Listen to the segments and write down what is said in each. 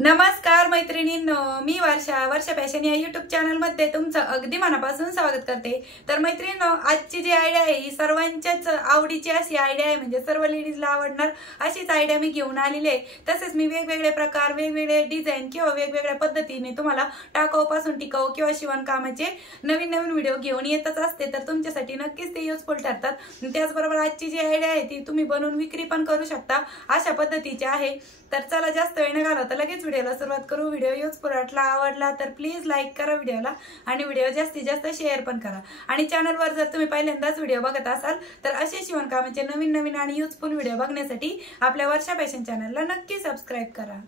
नमस्कार मैत्रिणींनो, मी वर्षा फॅशन या युट्यूब चॅनल मध्ये तुमचं अगदी मनापासून स्वागत करते। तर मैत्रिणींनो, आजची जी आयडिया आहे ही सर्वांच्याच आवडीची अशी आयडिया आहे, म्हणजे सर्व लेडीजला आवडणार अशीच आयडिया मी घेऊन आलेली आहे। तसेच मी वेगवेगळे प्रकार, वेगवेगळे डिझाइन किंवा वेगवेगळ्या पद्धतीने तुम्हाला टाकाऊ पासून टिकाऊ किंवा शिवण कामाचे नवीन व्हिडिओ घेऊन येतच असते, तर तुमच्यासाठी नक्कीच ते युजफुल ठरतात। त्याचबरोबर आजची जी आयडिया आहे ती तुम्ही बनवून विक्री पण करू शकता अशा पद्धतीची आहे। तर चला जास्त वेळ न घालवता लगेच व्हिडिओला सुरुवात करू। व्हिडिओ युजफुल वाटला, आवडला तर प्लीज लाईक करा व्हिडिओला आणि व्हिडिओ जास्तीत जास्त शेअर पण करा। आणि चॅनलवर जर तुम्ही पहिल्यांदाच व्हिडिओ बघत असाल तर असे शिवण कामाचे नवीन आणि युजफुल व्हिडिओ बघण्यासाठी आपल्या वर्षा फॅशन चॅनलला नक्की सबस्क्राइब करा।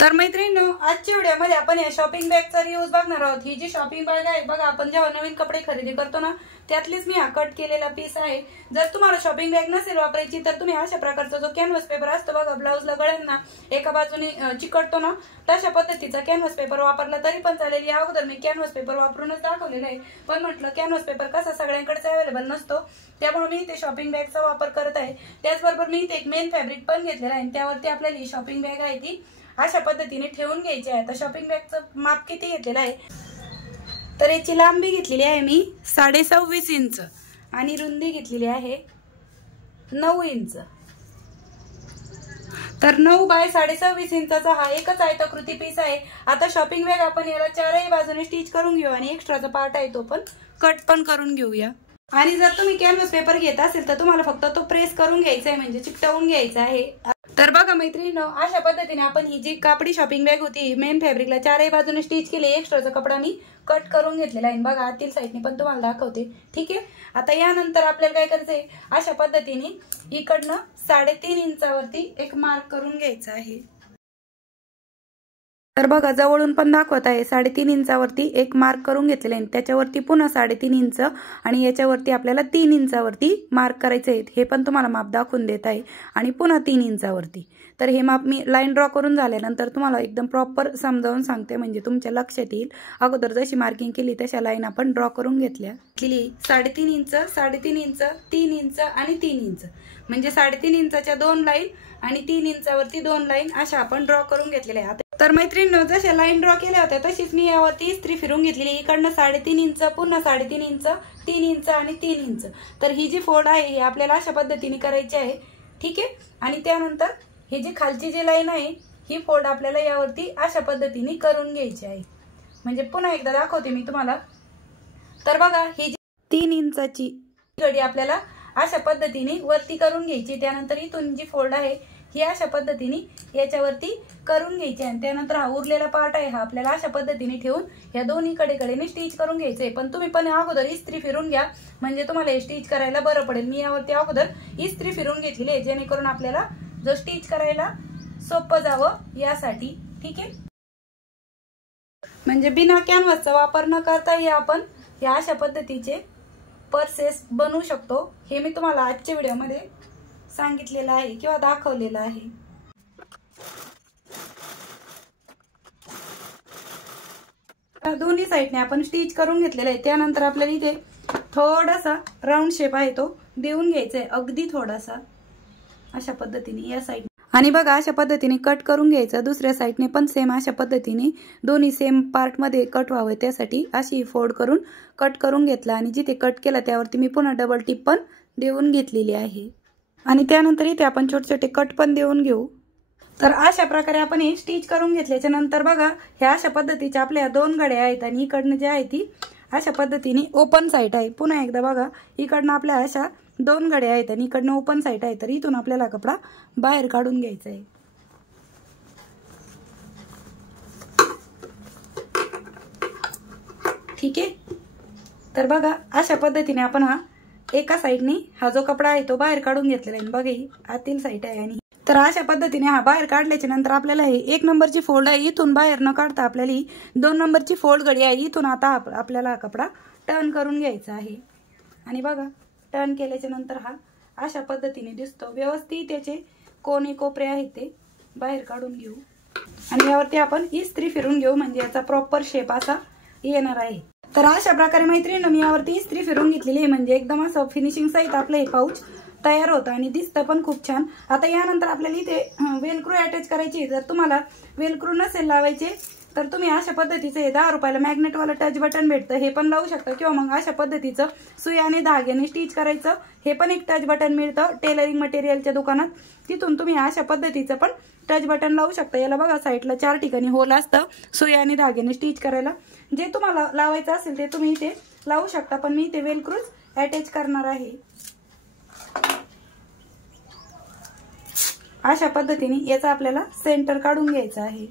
तर मैत्रिणींनो, आजच्या व्हिडिओमध्ये आपण या शॉपिंग बॅगचा रिव्ह्यू बघणार आहोत। ही जी शॉपिंग बॅग आहे बघा, आपण जेव्हा नवीन कपडे खरेदी करतो ना त्यातलीच मी हा कट केलेला पीस आहे। जर तुम्हाला शॉपिंग बॅग नसेल वापरायची तर तुम्ही अशा प्रकारचा जो कॅनव्हास पेपर असतो बघा, ब्लाउजला गळ्यांना एका बाजूने चिकटतो ना, तशा पद्धतीचा कॅनव्हास पेपर वापरला तरी पण चालेल। या अगोदर मी कॅनव्हास पेपर वापरूनच दाखवलेला आहे, पण म्हटलं कॅनव्हास पेपर कसा सगळ्यांकडेच अवेलेबल नसतो, त्यामुळे मी इथे शॉपिंग बॅगचा वापर करत आहे। त्याचबरोबर मी इथे एक मेन फॅब्रिक पण घेतलेला आहे, त्यावरती आपल्याला ही शॉपिंग बॅग आहे ती अशा पद्धतीने ठेवून घ्यायची आहे। तर शॉपिंग बॅगचं माप किती घेतलेलं आहे, तर याची लांबी घेतलेली आहे मी 26.5 इंच आणि रुंदी घेतलेली आहे 9 इंच। तर 9 बाय 26.5 इंचाचा हा एकच आयताकृती पीस आहे। आता शॉपिंग बॅग आपण याला चारही बाजूने स्टिच करून घेऊ आणि एक्स्ट्राचा पार्ट आहे तो पण कट पण करून घेऊया। आणि जर तुम्ही कॅनव्हास पेपर घेत असेल तर तुम्हाला फक्त तो प्रेस करून घ्यायचा आहे, म्हणजे चिकटवून घ्यायचा आहे। तर बघा मैत्रिणींनो, अशा पद्धतीने आपण ही जी कापडी शॉपिंग बॅग होती मेन फॅब्रिकला चारही बाजूने स्टिच केली, एक्स्ट्राचा कपडा मी कट करून घेतलेला आहे बघा, आतील साईडने पण तुम्हाला दाखवते, ठीक आहे। आता यानंतर आपल्याला काय करायचंय, अशा पद्धतीने इकडनं 3.5 इंचावरती एक मार्क करून घ्यायचा आहे। तर बघा जवळून पण दाखवत आहे, 3.5 इंचावरती एक मार्क करून घेतलेला आहे, त्याच्यावरती पुन्हा 3.5 इंच आणि याच्यावरती आपल्याला 3 इंचावरती मार्क करायचे आहेत। हे पण तुम्हाला माप दाखवून देत आहे आणि पुन्हा 3 इंचावरती। तर हे माप मी लाईन ड्रॉ करून झाल्यानंतर तुम्हाला एकदम प्रॉपर समजावून सांगते, म्हणजे तुमच्या लक्षात येईल। अगोदर जशी मार्किंग केली तशा लाईन आपण ड्रॉ करून घेतल्या। 3.5 इंच, 3.5 इंच, 3 इंच आणि 3 इंच, म्हणजे 3.5 इंचाच्या 2 लाईन आणि 3 इंचावरती 2 लाईन अशा आपण ड्रॉ करून घेतलेल्या आहेत। तर मैत्रिणींनो, जशा लाईन ड्रॉ केल्या होत्या तशीच मी यावरती इस्त्री फिरून घेतलेली। इकडनं 3.5 इंच, पुन्हा 3.5 इंच, 3 इंच आणि 3 इंच। तर ही जी फोल्ड आहे ही आपल्याला अशा पद्धतीने करायची आहे, ठीक आहे। आणि त्यानंतर ही जी खालची जी लाईन आहे ही फोल्ड आपल्याला यावरती अशा पद्धतीने करून घ्यायची आहे। म्हणजे पुन्हा एकदा दाखवते मी तुम्हाला। तर बघा, ही जी 3 इंचाची घडी आपल्याला अशा पद्धतीने वरती करून घ्यायची, त्यानंतर इथून जी फोल्ड आहे ही अशा पद्धतीने याच्यावरती करून घ्यायची आहे। त्यानंतर हा उरलेला पार्ट आहे हा आपल्याला अशा पद्धतीने ठेवून या दोन्ही कडेने स्टिच करून घ्यायचंय। पण तुम्ही पण अगोदर इस्त्री फिरून घ्या, म्हणजे तुम्हाला हे स्टिच करायला बरं पडेल। मी यावरती अगोदर इस्त्री फिरून घेतलेली आहे, जेणेकरून आपल्याला जो स्टिच करायला सोपं जावं यासाठी, ठीक आहे। म्हणजे बिना कॅनव्हासचा वापर न करता हे आपण या अशा पद्धतीचे पर्सेस बनवू शकतो। हे मी तुम्हाला आजच्या व्हिडिओमध्ये सांगितलेलं आहे किंवा दाखवलेलं आहे। दोन्ही साईडने आपण स्टिच करून घेतलेलं आहे। त्यानंतर आपल्याला इथे थोडासा राऊंड शेप आहे तो देऊन घ्यायचा आहे, अगदी थोडासा अशा पद्धतीने या साईड। आणि बघा अशा पद्धतीने कट करून घ्यायचं, दुसऱ्या साईडने पण सेम अशा पद्धतीने दोन्ही सेम पार्ट मध्ये कट व्हावे त्यासाठी अशी फोल्ड करून कट करून घेतला। आणि जिथे कट केला त्यावरती मी पुन्हा डबल टिप पण देऊन घेतलेली आहे। आणि त्यानंतर इथे आपण छोटे छोटे कट पण देऊन घेऊ। तर अशा प्रकारे आपण हे स्टिच करून घेतल्याच्या नंतर बघा, ह्या अशा पद्धतीच्या आपल्या 2 घड्या आहेत आणि इकडनं जी आहे ती अशा पद्धतीने ओपन साईड आहे। पुन्हा एकदा बघा, इकडनं आपल्या अशा 2 घड्या आहेत आणि इकडनं ओपन साईड आहे, तर इथून आपल्याला कपडा बाहेर काढून घ्यायचा आहे, ठीक आहे। तर बघा अशा पद्धतीने आपण हा एका साईडने हा जो कपडा आहे तो बाहेर काढून घेतलेला आहे, बघा ही आतील साईड आहे। आणि तर अशा पद्धतीने हा बाहेर काढल्याच्या नंतर आपल्याला हे 1 नंबरची फोल्ड आहे इथून बाहेर न काढता आपल्याला ही 2 नंबरची फोल्ड घडी आहे, इथून आता आपल्याला हा कपडा टर्न करून घ्यायचा आहे। आणि बघा टर्न केल्याच्या नंतर हा अशा पद्धतीने दिसतो। व्यवस्थित त्याचे कोणे कोपरे आहेत ते बाहेर काढून घेऊ आणि यावरती आपण इस्त्री फिरून घेऊ, म्हणजे याचा प्रॉपर शेप असा येणार आहे। तर अशा प्रकारे मैत्रिणींनो, मी यावरती इस्त्री फिरून घेतलेली आहे, म्हणजे एकदम असं फिनिशिंग सहित आपलं हे पाऊच तयार होतं आणि दिसतं पण खूप छान। आता यानंतर आपल्याला इथे वेलक्रो अटॅच करायची। जर तुम्हाला वेलक्रो नसेल लावायचे तर तुम्ही अशा पद्धतीचं हे 10 रुपयाला मॅग्नेटवाला टच बटन भेटतं, हे पण लावू शकता किंवा मग अशा पद्धतीचं सुई आणि धाग्याने स्टिच करायचं, हे पण एक टच बटन मिळतं टेलरिंग मटेरियलच्या दुकानात, तिथून तुम्ही अशा पद्धतीचं पण टच बटन लावू शकता। याला बघा साईडला 4 ठिकाणी होल असतं सुई आणि धाग्याने स्टिच करायला। जे तुम्हाला लावायचं असेल ते तुम्ही इथे लावू शकता, पण मी इथे वेलक्रोच अटॅच करणार आहे। अशा पद्धतीने याचा आपल्याला सेंटर काढून घ्यायचा आहे।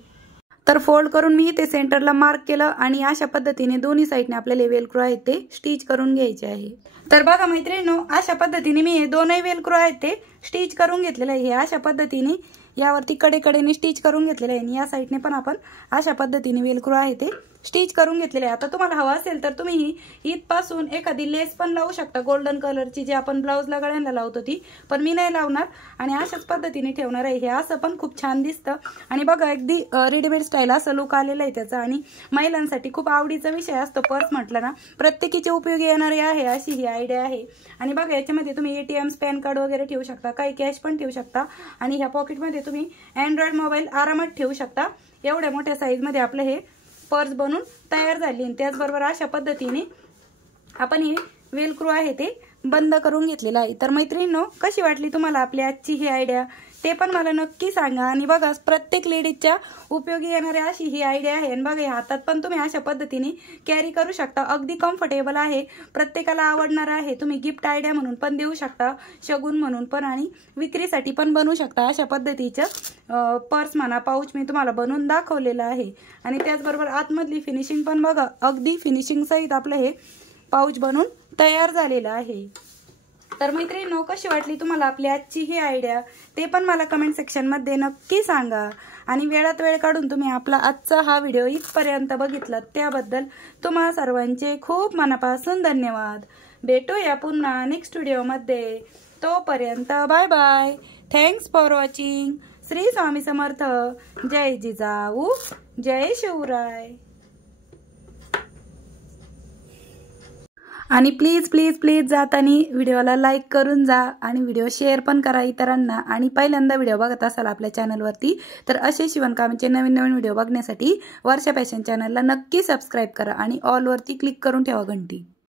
तर फोल्ड करून मी इथे सेंटरला मार्क केलं आणि अशा पद्धतीने दोन्ही साइडने आपल्याला वेलक्रो आहे ते स्टिच करून घ्यायचे आहे। तर बघा मैत्रिणींनो, अशा पद्धतीने मी हे दोनही वेलक्रो आहेत ते स्टिच करून घेतलेले आहे। हे अशा पद्धतीने यावरती कडेकडेने स्टिच करून घेतलेले आहे आणि या साइडने पण आपण अशा पद्धतीने वेलक्रो आहे ते स्टिच करून घेतलेले आहे। आता तुम्हाला हवा असेल तर तुम्ही इथपासून एखादी लेस पण लावू शकता, गोल्डन कलरची जी आपण ब्लाउजला गळ्यांना लावतो ती, पण मी नाही लावणार आणि अशाच पद्धतीने ठेवणार आहे। हे असं पण खूप छान दिसतं आणि बघा अगदी रेडीमेड स्टाईल असं लुक आलेलं आहे त्याचा आणि महिलांसाठी खूप आवडीचा विषय असतो पर्स म्हटलं ना, प्रत्येकीच्या उपयोगी येणारी आहे अशी ही आयडिया आहे। आणि बघा याच्यामध्ये तुम्ही ATM पॅन कार्ड वगैरे ठेवू शकता, काही कॅश पण ठेवू शकता आणि ह्या पॉकेटमध्ये तुम्ही अँड्रॉइड मोबाईल आरामात ठेवू शकता। एवढ्या मोठ्या साईजमध्ये आपलं हे पर्स बनून तयार झाली। त्याचबरोबर अशा पद्धतीने आपण हे वेलक्रो आहे ते बंद करून घेतलेलं आहे। तर मैत्रिणींनो, कशी वाटली तुम्हाला आपली आजची ही आयडिया ते पण मला नक्की सांगा। आणि बघा प्रत्येक लेडीजच्या उपयोगी येणारी अशी ही आयडिया आहे आणि बघा हातात पण तुम्ही अशा पद्धतीने कॅरी करू शकता, अगदी कम्फर्टेबल आहे, प्रत्येकाला आवडणार आहे। तुम्ही गिफ्ट आयडिया म्हणून पण देऊ शकता, शगुन म्हणून पण आणि विक्रीसाठी पण बनवू शकता। अशा पद्धतीचं पर्स म्हणा, पाऊच मी तुम्हाला बनवून दाखवलेलं आहे आणि त्याचबरोबर आतमधली फिनिशिंग पण बघा, अगदी फिनिशिंग सहित आपलं हे पाऊच बनून तयार झालेलं आहे। तर मैत्रिणींनो, कशी वाटली तुम्हाला आपली आजची ही आयडिया ते पण मला कमेंट सेक्शन मध्ये नक्की सांगा। आणि वेळात वेळ काढून तुम्ही आपला आजचा हा व्हिडिओ इथपर्यंत बघितला त्याबद्दल तुम्हा सर्वांचे खूप मनापासून धन्यवाद। भेटूया पुन्हा नेक्स्ट व्हिडिओमध्ये, तोपर्यंत bye bye, thanks for watching. Shri Swami Samarth, जय जिजाऊ, जय शिवराय। आणि प्लीज प्लीज प्लीज जाताना व्हिडिओला लाईक करून जा आणि व्हिडिओ शेअर पण करा इतरांना। आणि पहिल्यांदा व्हिडिओ बघत असाल आपल्या चॅनलवरती तर असे शिवणकामाचे नवीन नवीन व्हिडिओ बघण्यासाठी वर्षा फॅशन चॅनलला नक्की सबस्क्राईब करा आणि ऑल वरती क्लिक करून ठेवा घंटी।